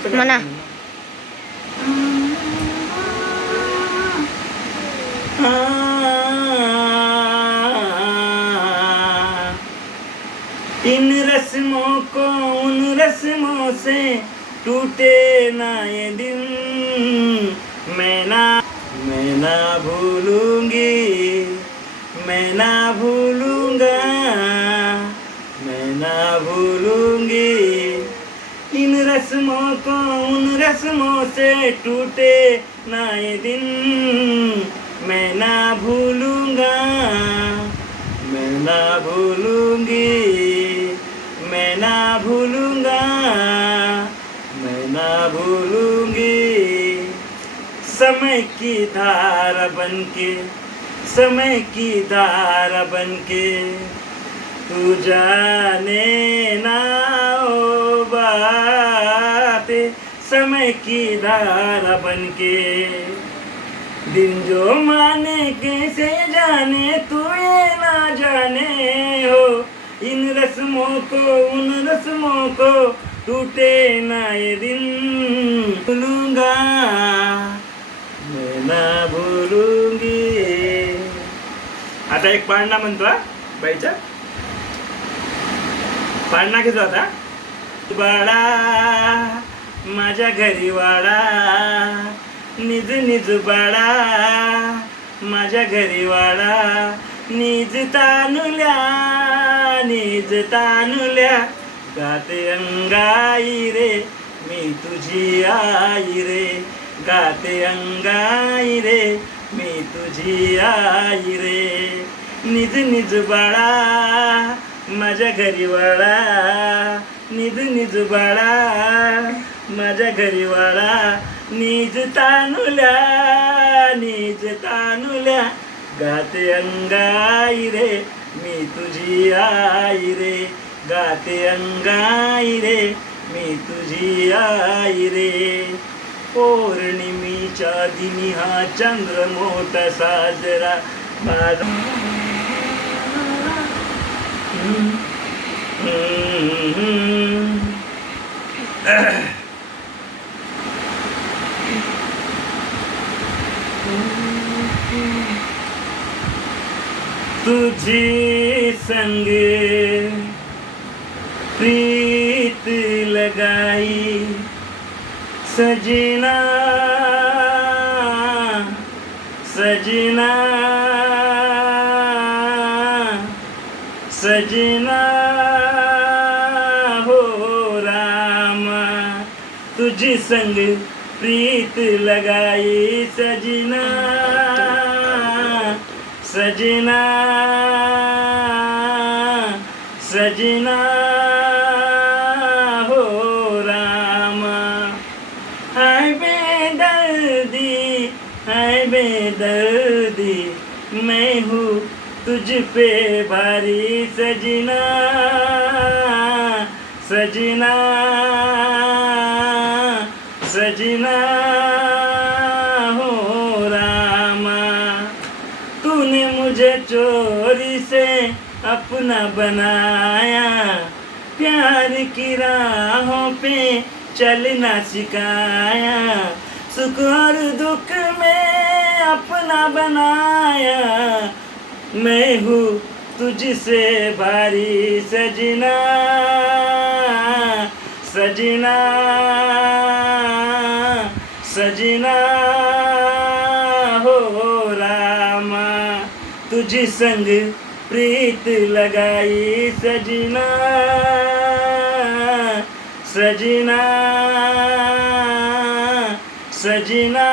मस्त म्हणा. इन रस्मों को उन रस्मों से टूटे ना ये दिन, मैं ना भूलूंगी, मैं ना भूलूंगा, मैं ना भूलूंगी. इन रस्मों को उन रस्मों से टूटे ना ये दिन, मैं ना भूलूंगा, मैं ना भूलूंगी, मैं ना भूलूंगा, मैं ना भूलूंगी. समय की धारा बनके, समय की धारा बनके तू जाने ना ओ बातें, समय की धारा बनके दिन जो माने कैसे जाने तू ये ना जाने हो. इन रस्मों को उन रस्मों को टूटे ना ये दिन, भूलूंगा मैं ना भूलूंगी. आता एक पाळणा म्हणतो हा बाईचा पाळणा घेतो आता. बाळा माझ्या घरी वाडा, निज निज बाळा माझ्या घरी वाडा, निज तानुल्या निज तानुल्या, गाते अंगाई रे मी तुझी आई रे, गाते अंगाई रे मी तुझी आई रे. निज निज बाळा माझ्या घरी वाडा, निज निज बाळा माझ्या घरी वाडा, निज तानुल्या निज तानुल्या, गाते अंगाई रे मी तुझी आई रे, गाते अंगाई रे मी तुझी आई रे. पौर्णिमेच्या दिनी हा चंद्र मोठा साजरा माझा, तुझी संग प्रीत लगाई सजना सजना सजना हो रामा, तुझी संग प्रीत लगाई सजना सजना सजना हो रामा. हाय बेदर्दी हाय बेदर्दी मैं हूँ तुझ पे भारी सजना सजना सजना हो रामा. तूने मुझे चोरी से अपना बनाया, प्यार की राहों पे चलना सिखाया, सुख और दुख में अपना बनाया, मैं हूँ तुझसे भारी सजना सजना सजना हो रामा. तुझी संग प्रीत लगाई सजना सजना सजना